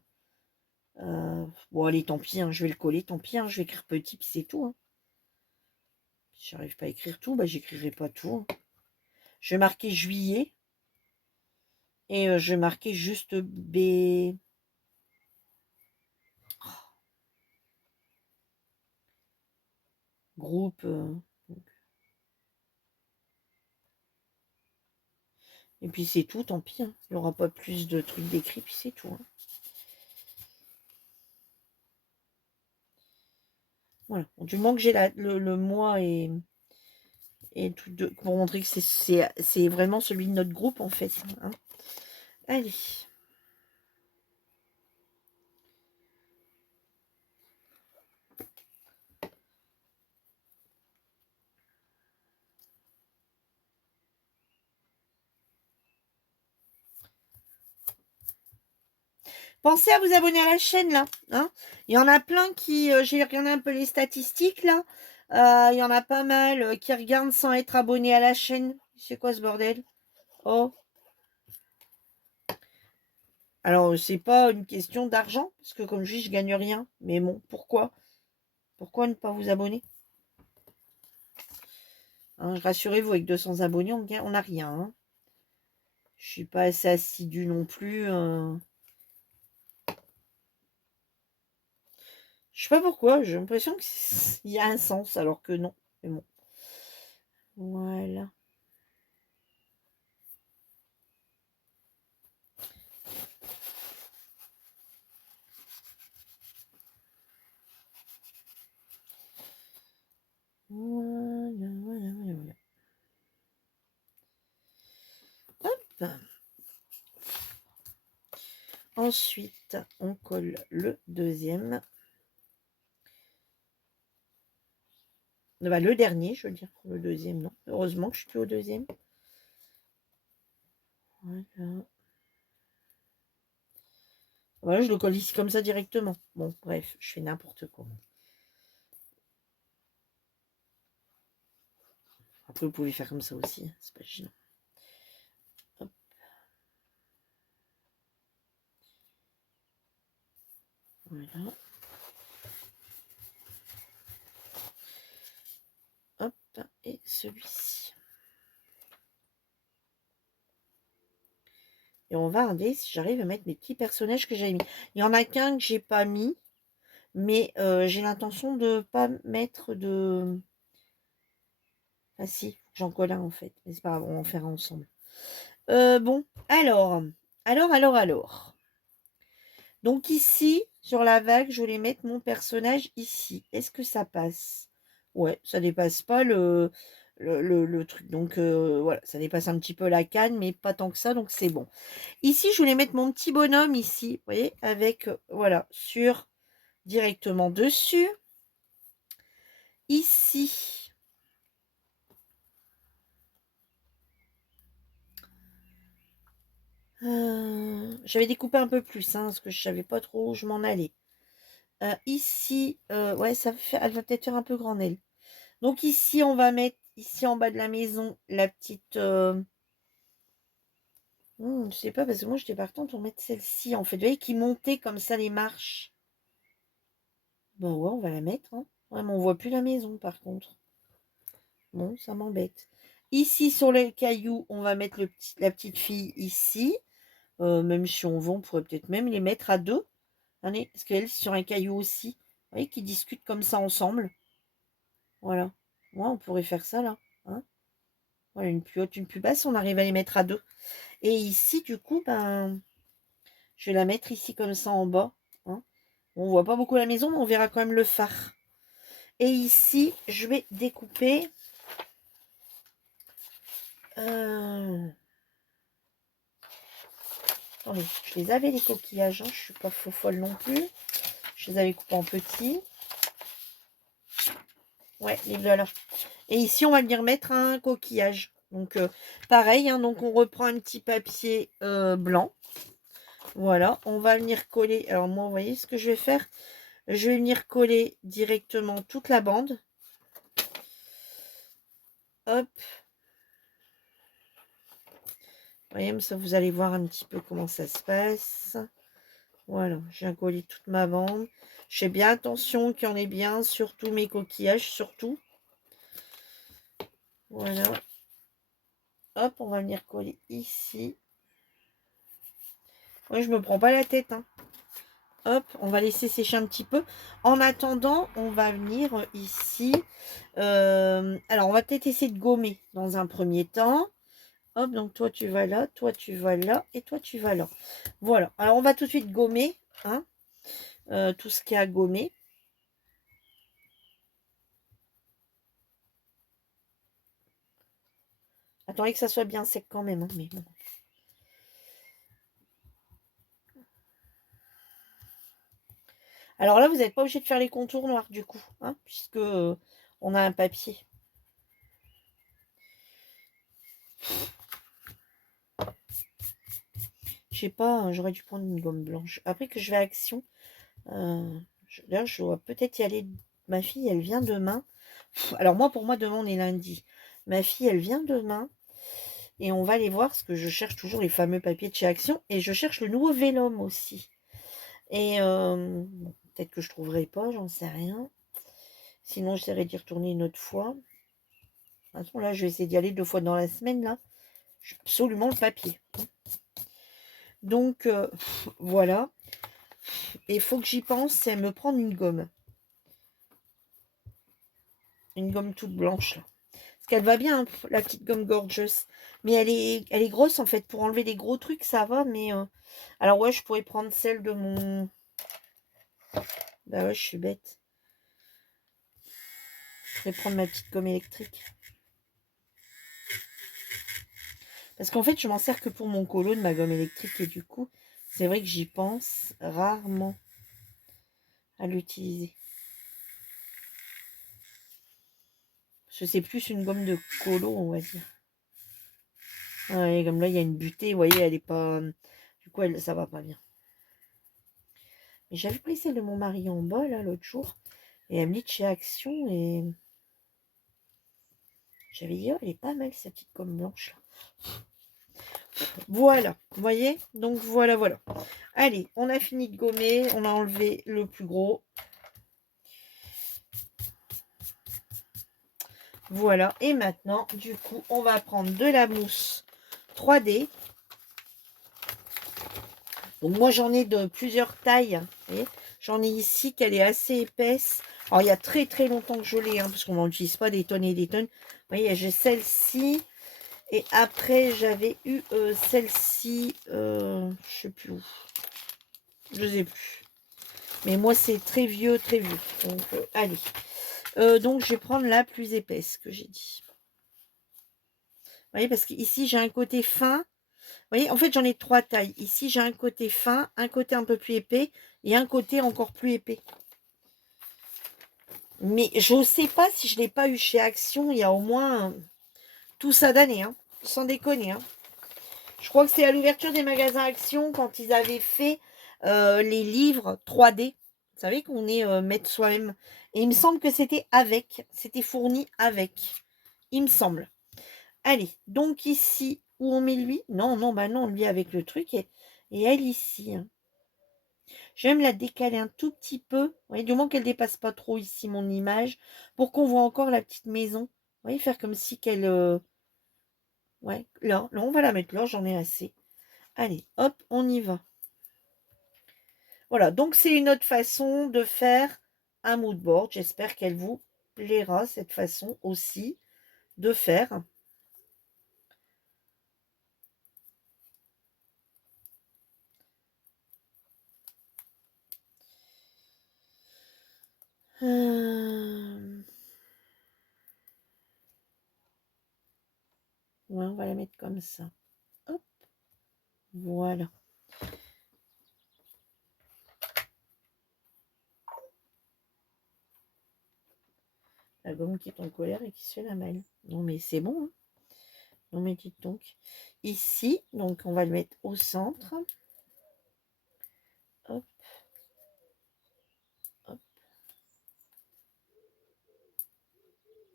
bon, allez, tant pis, hein, je vais le coller, tant pis, hein, je vais écrire petit, puis c'est tout. Hein. Si j'arrive pas à écrire tout, bah, j'écrirai pas tout. Hein. Je vais marquer juillet. Et je vais marquer juste B. Groupe. Et puis c'est tout, tant pis. Hein. Il n'y aura pas plus de trucs d'écrit, puis c'est tout. Hein. Voilà. Du moment que j'ai le mois et tout pour montrer que c'est vraiment celui de notre groupe, en fait. Hein. Allez. Pensez à vous abonner à la chaîne, là. Hein, il y en a plein qui... j'ai regardé un peu les statistiques, là. Il y en a pas mal qui regardent sans être abonnés à la chaîne. C'est quoi ce bordel? Oh. Alors, c'est pas une question d'argent, parce que comme je dis, je gagne rien. Mais bon, pourquoi? Pourquoi ne pas vous abonner? Hein, rassurez-vous, avec 200 abonnés, on n'a rien. Hein. Je suis pas assez assidue non plus. Je sais pas pourquoi, j'ai l'impression qu'il y a un sens, alors que non. Mais bon. Voilà. Voilà. Hop. Ensuite, on colle le deuxième. Bah, le dernier, je veux dire. Le deuxième, non. Heureusement que je suis plus au deuxième. Voilà. Voilà, je le colle ici comme ça directement. Bon, bref, je fais n'importe quoi. Après, vous pouvez faire comme ça aussi. Hein, c'est pas gênant. Hop. Voilà. Hop. Et celui-ci. Et on va regarder si j'arrive à mettre mes petits personnages que j'avais mis. Il y en a qu'un que j'ai pas mis. Mais j'ai l'intention de pas mettre de... Ah si, j'en colle un en fait. Mais c'est pas grave, on va en faire un ensemble. Bon, alors. Donc ici, sur la vague, je voulais mettre mon personnage ici. Est-ce que ça passe? Ouais, ça dépasse pas le truc. Donc voilà, ça dépasse un petit peu la canne, mais pas tant que ça, donc c'est bon. Ici, je voulais mettre mon petit bonhomme ici, vous voyez, avec, voilà, sur directement dessus. Ici. J'avais découpé un peu plus, hein, parce que je savais pas trop où je m'en allais. Ici, ouais, elle va peut-être faire un peu grande, elle. Donc ici, on va mettre, ici en bas de la maison, la petite... je sais pas, parce que moi, j'étais partante pour mettre celle-ci, en fait. Vous voyez, qui montait comme ça les marches. Bon, ouais, on va la mettre. Hein. Ouais, mais on voit plus la maison, par contre. Bon, ça m'embête. Ici, sur les cailloux, on va mettre la petite fille ici. Même si on veut, on pourrait peut-être même les mettre à deux. Allez, parce qu'elle, c'est sur un caillou aussi. Vous voyez, qui discutent comme ça ensemble. Voilà. Ouais, on pourrait faire ça, là. Hein, voilà, une plus haute, une plus basse, on arrive à les mettre à deux. Et ici, du coup, ben, je vais la mettre ici comme ça en bas. Hein. On voit pas beaucoup la maison, mais on verra quand même le phare. Et ici, je vais découper... Attendez, je les avais les coquillages, hein, je suis pas faux folle non plus. Je les avais coupés en petits. Ouais, les voilà. Et ici, on va venir mettre un coquillage. Donc, pareil, hein, donc on reprend un petit papier blanc. Voilà, on va venir coller. Alors, moi, vous voyez ce que je vais faire? Je vais venir coller directement toute la bande. Hop. Vous voyez, ça, vous allez voir un petit peu comment ça se passe. Voilà, je viens coller toute ma bande. Je fais bien attention qu'il y en ait bien, surtout mes coquillages, surtout. Voilà. Hop, on va venir coller ici. Oui, je me prends pas la tête. Hein. Hop, on va laisser sécher un petit peu. En attendant, on va venir ici. Alors, on va peut-être essayer de gommer dans un premier temps. Hop, donc toi, tu vas là, toi, tu vas là, et toi, tu vas là. Voilà. Alors, on va tout de suite gommer. Hein, tout ce qui est à gommer. Attendez que ça soit bien sec quand même. Hein, mais bon. Alors là, vous n'êtes pas obligé de faire les contours noirs du coup, hein, puisque on a un papier. j'ai pas, j'aurais dû prendre une gomme blanche. Après que je vais à Action, là, je dois peut-être y aller. Ma fille, elle vient demain. Alors moi, pour moi, demain, on est lundi. Ma fille, elle vient demain. Et on va aller voir, parce que je cherche toujours les fameux papiers de chez Action. Et je cherche le nouveau Vélum aussi. Et bon, peut-être que je trouverai pas, j'en sais rien. Sinon, j'essaierai d'y retourner une autre fois. De toute façon, là, je vais essayer d'y aller 2 fois dans la semaine, là. J'ai absolument le papier. Donc, voilà. Et il faut que j'y pense, c'est me prendre une gomme. Une gomme toute blanche, là. Parce qu'elle va bien, hein, la petite gomme Gorgeous. Mais elle est grosse, en fait. Pour enlever les gros trucs, ça va. Mais alors, ouais, je pourrais prendre celle de mon... Bah ouais, je suis bête. Je pourrais prendre ma petite gomme électrique. Parce qu'en fait, je m'en sers que pour mon colo de ma gomme électrique. Et du coup, c'est vrai que j'y pense rarement à l'utiliser. Parce que c'est plus une gomme de colo, on va dire. Ouais, comme là, il y a une butée. Vous voyez, elle est pas... Du coup, ça va pas bien. Mais j'avais pris celle de mon mari en bas, là, l'autre jour. Et elle me dit de chez Action. Et j'avais dit, oh, elle est pas mal, cette petite gomme blanche, là. Voilà, vous voyez? Donc, voilà, voilà. Allez, on a fini de gommer. On a enlevé le plus gros. Voilà, et maintenant, du coup, on va prendre de la mousse 3D. Donc moi, j'en ai de plusieurs tailles. J'en ai ici qu'elle est assez épaisse. Alors, il y a très très longtemps que je l'ai, hein, parce qu'on n'en utilise pas des tonnes et des tonnes. Vous voyez, j'ai celle-ci. Et après, j'avais eu celle-ci. Je sais plus où. Je sais plus. Mais moi, c'est très vieux, très vieux. Donc, allez. Donc, je vais prendre la plus épaisse que j'ai dit. Vous voyez, parce qu'ici, j'ai un côté fin. Vous voyez, en fait, j'en ai 3 tailles. Ici, j'ai un côté fin, un côté un peu plus épais et un côté encore plus épais. Mais je ne sais pas si je ne l'ai pas eu chez Action il y a au moins tout ça d'année, hein, sans déconner. Hein. Je crois que c'est à l'ouverture des magasins Action quand ils avaient fait les livres 3D. Vous savez qu'on est maître soi-même. Et il me semble que c'était avec. C'était fourni avec. Il me semble. Allez, donc ici, où on met lui? Non, non, bah non, lui avec le truc. Et elle ici. Hein. Je vais me la décaler un tout petit peu. Vous voyez, du moins qu'elle dépasse pas trop ici mon image. Pour qu'on voit encore la petite maison. Vous voyez, faire comme si qu'elle... Ouais, là, on va la mettre là, j'en ai assez. Allez, hop, on y va. Voilà, donc c'est une autre façon de faire un mood board. J'espère qu'elle vous plaira, cette façon aussi de faire. Ouais, on va la mettre comme ça. Hop, voilà. La gomme qui est en colère et qui se fait la malle. Non, mais c'est bon. Hein. Non, mais dites donc. Ici, donc on va le mettre au centre. Hop, hop,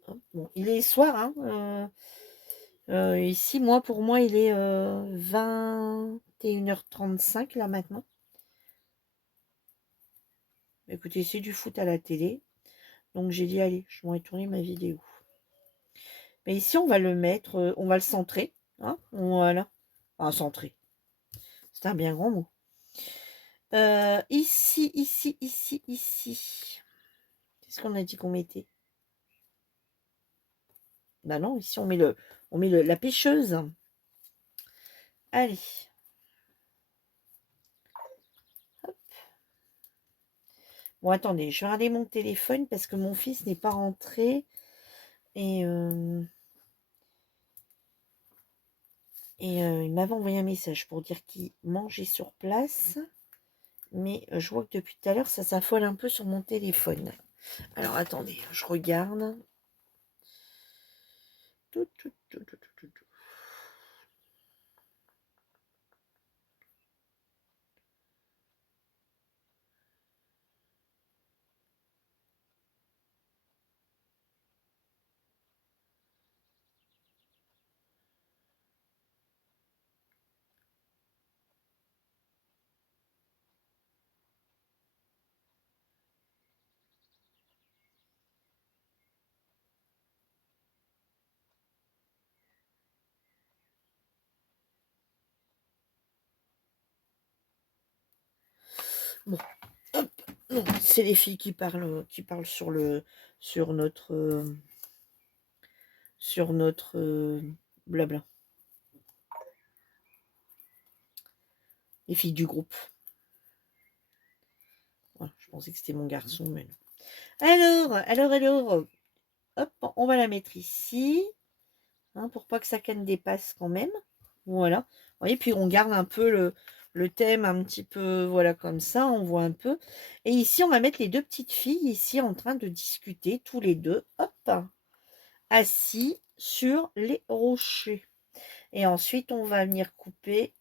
hop. Bon, il est soir. Hein. Ici, pour moi, il est 21h35 là maintenant. Écoutez, c'est du foot à la télé. Donc j'ai dit, allez, je vais tourner ma vidéo. Mais ici, on va le mettre, on va le centrer. Hein, voilà. Enfin, centrer. C'est un bien grand mot. Ici, ici, ici, ici. Qu'est-ce qu'on a dit qu'on mettait? Bah non, ici, on met la pêcheuse. Allez. Hop. Bon, attendez, je vais regarder mon téléphone parce que mon fils n'est pas rentré. Et il m'avait envoyé un message pour dire qu'il mangeait sur place. Mais je vois que depuis tout à l'heure, ça s'affole un peu sur mon téléphone. Alors, attendez, je regarde. Bon, hop, c'est les filles qui parlent sur notre blabla. Les filles du groupe. Voilà, je pensais que c'était mon garçon, mais non. Alors, hop, on va la mettre ici, hein, pour pas que sa canne dépasse quand même. Voilà. Vous voyez, puis on garde un peu le thème un petit peu, voilà, comme ça, on voit un peu. Et ici, on va mettre les deux petites filles ici en train de discuter, tous les deux, hop, assis sur les rochers. Et ensuite, on va venir couper.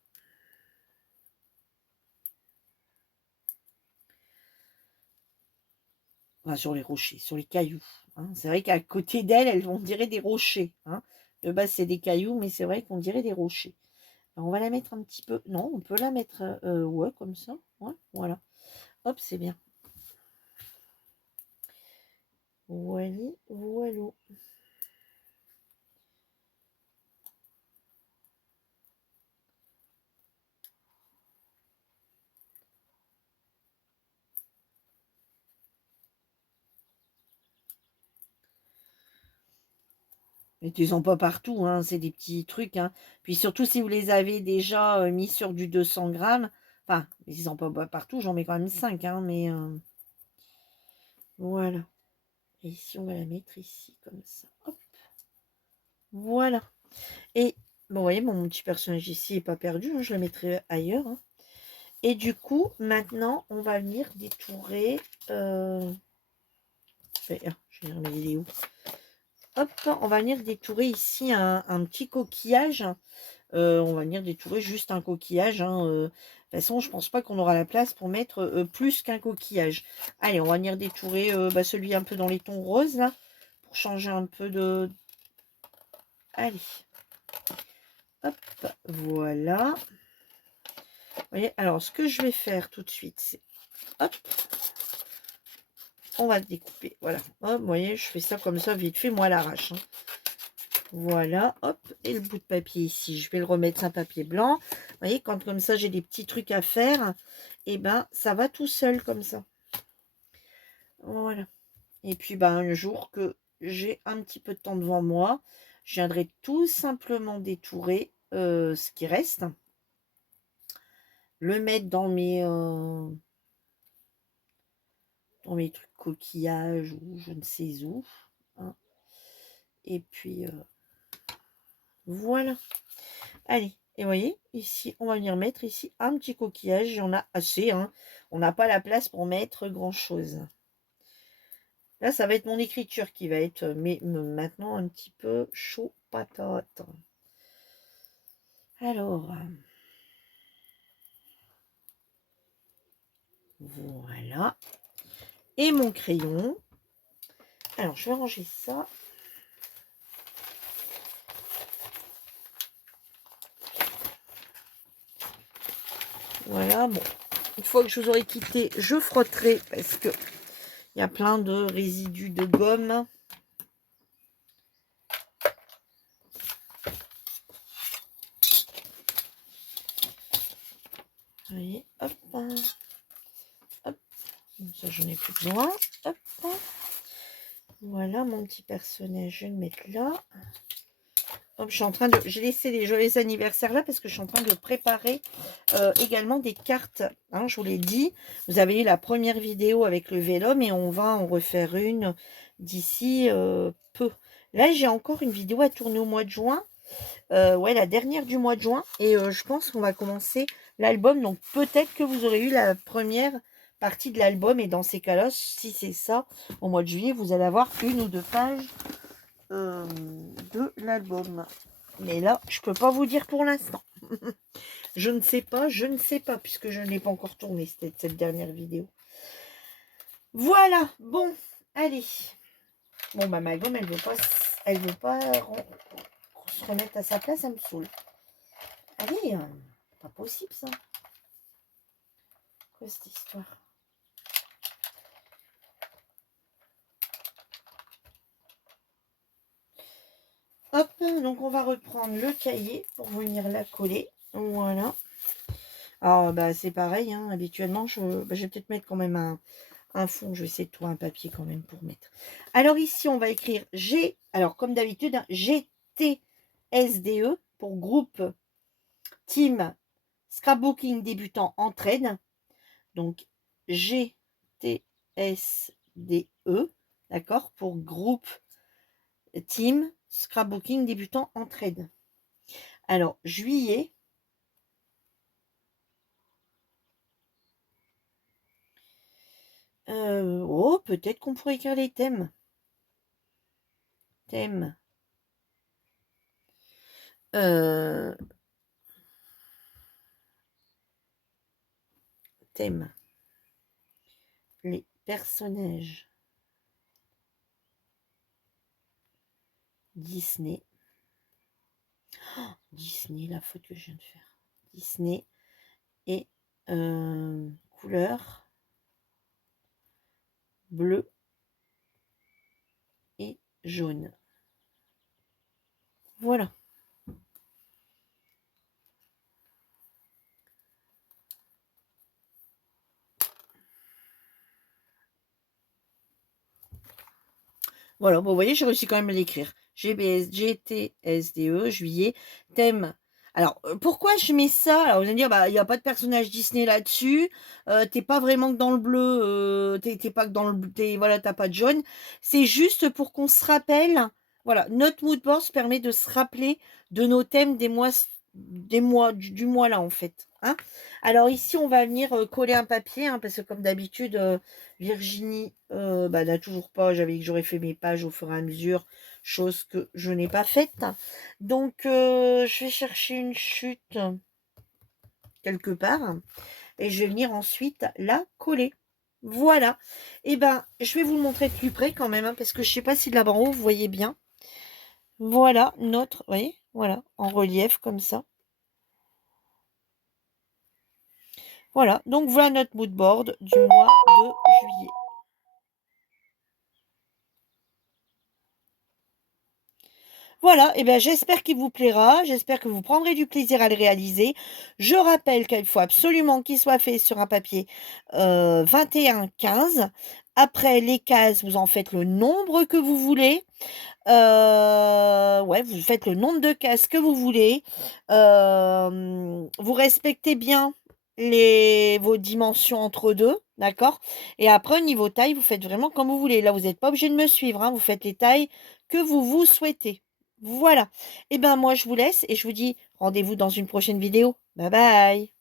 Enfin, sur les rochers, sur les cailloux, hein. C'est vrai qu'à côté d'elles, on dirait des rochers, hein. De base, c'est des cailloux, mais c'est vrai qu'on dirait des rochers. Alors, on va la mettre un petit peu. Non, on peut la mettre ouais, comme ça. Ouais, voilà. Hop, c'est bien. Voilà, voilà. Mettez-en pas partout, hein, c'est des petits trucs, hein. Puis surtout, si vous les avez déjà mis sur du 200 grammes, enfin, mettez-en pas partout, j'en mets quand même 5, hein, mais voilà. Et ici, on va la mettre ici, comme ça. Hop. Voilà. Et bon, vous voyez, mon petit personnage ici n'est pas perdu, hein, je le mettrai ailleurs, hein. Et du coup, maintenant, on va venir détourer. Je vais remettre les où. Hop, on va venir détourer ici un petit coquillage. On va venir détourer juste un coquillage, hein. De toute façon, je pense pas qu'on aura la place pour mettre plus qu'un coquillage. Allez, on va venir détourer celui un peu dans les tons roses, là, pour changer un peu de... Allez. Hop, voilà. Vous voyez, alors, ce que je vais faire tout de suite, c'est... Hop. On va découper, voilà. Hop, vous voyez, je fais ça comme ça, vite fait, moi à l'arrache, hein. Voilà, hop, et le bout de papier ici, je vais le remettre un papier blanc. Vous voyez, quand comme ça, j'ai des petits trucs à faire, et ben, ça va tout seul comme ça. Voilà. Et puis, ben, un jour que j'ai un petit peu de temps devant moi, je viendrai tout simplement détourer ce qui reste. Le mettre dans mes trucs coquillages ou je ne sais où, hein. Et puis, voilà. Allez, et vous voyez, ici, on va venir mettre ici un petit coquillage. Il y en a assez, hein. On n'a pas la place pour mettre grand-chose. Là, ça va être mon écriture qui va être mais maintenant un petit peu chaud patate. Alors, voilà. Et mon crayon. Alors, je vais ranger ça. Voilà, bon. Une fois que je vous aurai quitté, je frotterai parce que il y a plein de résidus de gomme. Vous voyez, hop, hop. Ça, j'en ai plus besoin. Hop. Voilà, mon petit personnage, je vais le mettre là. Hop, je suis en train de... J'ai laissé les joyeux anniversaires là parce que je suis en train de préparer également des cartes. Hein, je vous l'ai dit, vous avez eu la première vidéo avec le vélum et on va en refaire une d'ici peu. Là, j'ai encore une vidéo à tourner au mois de juin. Ouais, la dernière du mois de juin. Et je pense qu'on va commencer l'album. Donc, peut-être que vous aurez eu la première partie de l'album. Et dans ces cas-là, si c'est ça, au mois de juillet, vous allez avoir une ou deux pages de l'album. Mais là, je peux pas vous dire pour l'instant. Je ne sais pas, puisque je ne l'ai pas encore tourné, cette dernière vidéo. Voilà, bon, allez. Bon, bah, ma gomme, elle veut pas se remettre à sa place, elle me saoule. Allez, pas possible, ça. Quoi, cette histoire? Hop, donc on va reprendre le cahier pour venir la coller. Voilà. Alors, bah, c'est pareil, hein, habituellement, je vais peut-être mettre quand même un fond. Je vais essayer de trouver un papier quand même pour mettre. Alors ici, on va écrire G, alors comme d'habitude, hein, GTSDE pour groupe Team Scrapbooking débutant entraide. Donc GTSDE, d'accord, pour groupe Team Scrapbooking débutant entraide. Alors, juillet. Oh, peut-être qu'on pourrait écrire les thèmes. Thèmes. Thème. Les personnages Disney. Oh, Disney, la faute que je viens de faire. Disney et couleur bleu et jaune. Voilà. Voilà, bon, vous voyez, j'ai réussi quand même à l'écrire. GBS, GTSDE, juillet, thème. Alors, pourquoi je mets ça? Alors, vous allez me dire, bah, il n'y a pas de personnage Disney là-dessus. T'es pas vraiment que dans le bleu. T'es pas que dans le bleu. Voilà, t'as pas de jaune. C'est juste pour qu'on se rappelle. Voilà, notre mood board permet de se rappeler de nos thèmes du mois là, en fait. Hein. Alors, ici, on va venir coller un papier, hein, parce que comme d'habitude, Virginie bah, n'a toujours pas. J'avais dit que j'aurais fait mes pages au fur et à mesure, chose que je n'ai pas faite. Donc, je vais chercher une chute quelque part et je vais venir ensuite la coller. Voilà. Et ben, je vais vous le montrer de plus près quand même, hein, parce que je sais pas si de là-bas en haut, vous voyez bien. Voilà notre, vous voyez, voilà, en relief comme ça. Voilà, donc voilà notre mood board du mois de juillet. Voilà, et bien j'espère qu'il vous plaira, j'espère que vous prendrez du plaisir à le réaliser. Je rappelle qu'il faut absolument qu'il soit fait sur un papier 21-15. Après les cases, vous en faites le nombre que vous voulez. Ouais, vous faites le nombre de cases que vous voulez. Vous respectez bien vos dimensions entre deux, d'accord? Et après, au niveau taille, vous faites vraiment comme vous voulez. Là, vous n'êtes pas obligé de me suivre, hein, vous faites les tailles que vous souhaitez. Voilà. Et ben moi, je vous laisse et je vous dis rendez-vous dans une prochaine vidéo. Bye bye.